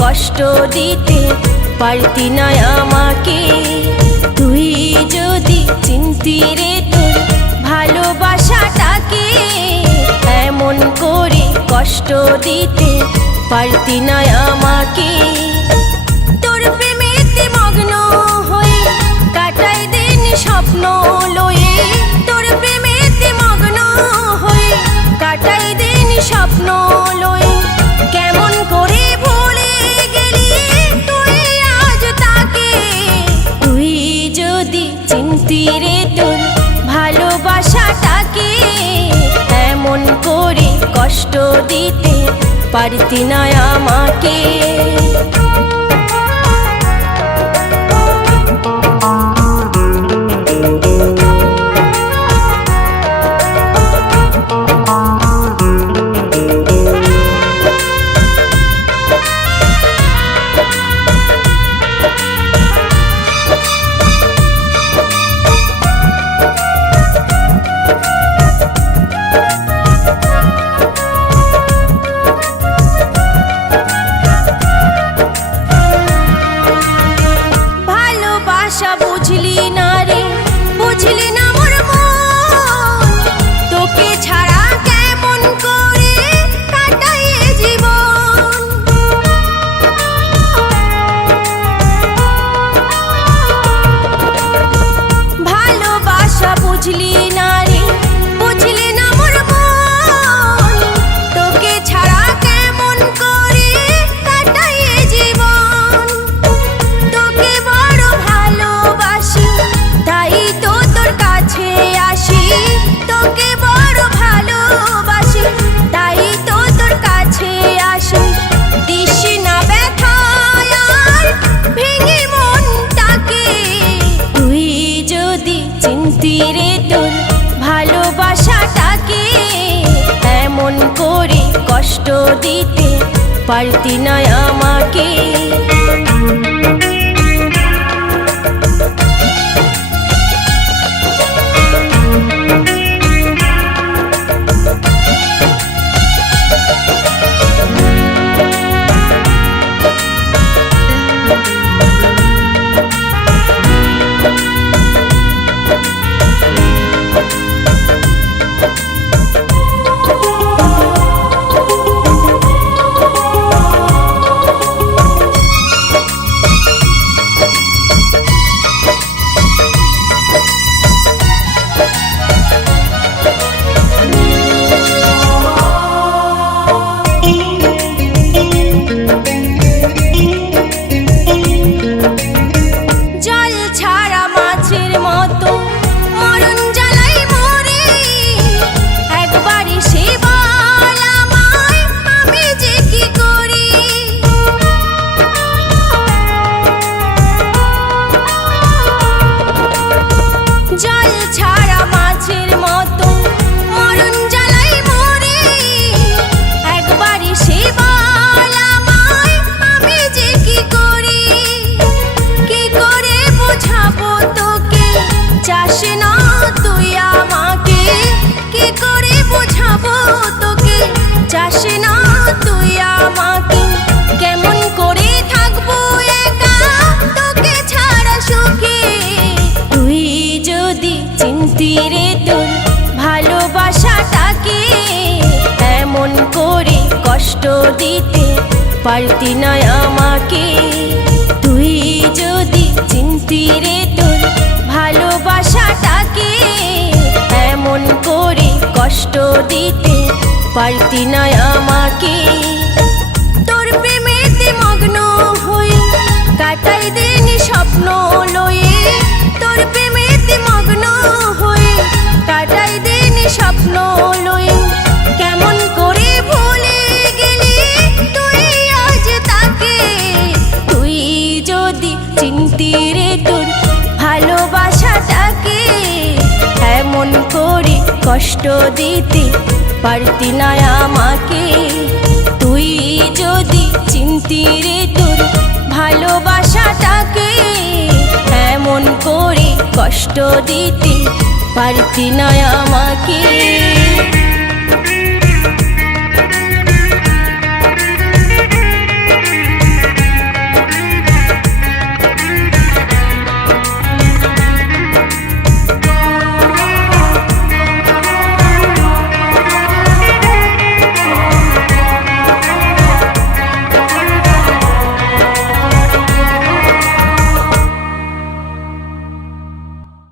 কষ্ট দিতে পারতি না আমাকে। তুই যদি চিনতি রে তোর ভালোবাসাটাকে, এমন করে কষ্ট দিতে পারতি না আমাকে। তোর প্রেমেতে মগ্ন হয়ে কাটাই দিন স্বপ্ন লয়ে, তোর প্রেমেতে মগ্ন হয়ে কাটাই দিন স্বপ্ন লয়ে। কেমন করে ভুলে গেলি তুই আজ তাকে, তুই যদি চিনতি রে তোর ভালোবাসাটাকে, এমন করে কষ্ট দিতে পারতি না আমাকে। বুঝলি না রে, বুঝলি না মোর মন, তোকে ছাড়া কেমন করে কাটাই জীবন। ভালোবাসা বুঝলি না রে, বুঝলি না মোর মন, তোকে ছাড়া কেমন করে কাটাই জীবন। তোকে বড় ভালোবাসি তাই তো তোর কাছে আসি, তোকে বড় ভালোবাসি তাই তো তোর কাছে আসি। দিস না ব্যথা আর ভেঙে মনটাকে, তুই যদি চিনতি রে তোর ভালোবাসাটাকে, এমন করে কষ্ট দিতে পারতি না আমাকে। চাস না তুই আমাকে, কেমন করে থাকবো একা তোকে ছাড়া সুখে। তুই যদি চিনতি রে তোর ভালোবাসাটাকে, এমন করে কষ্ট দিতে পারতি না আমাকে। তুই যদি চিনতি রে তোর ভালোবাসাটাকে, দিতে পারতি না আমাকে। তোর প্রেমেতে মগ্ন হয়ে কাটাই দিন স্বপ্ন লয়ে, তোর প্রেমেতে মগ্ন হয়ে কাটাই দিন স্বপ্ন লয়ে। কেমন করে ভুলে গেলি তুই আজ তাকে, তুই যদি চিনতি রে তোর ভালোবাসাটাকে, এমন করে কষ্ট দিতে পারতি না আমাকে। তুই যদি চিনতি রে তোর ভালোবাসাটাকে, এমন করে কষ্ট দিতে পারতি না আমাকে।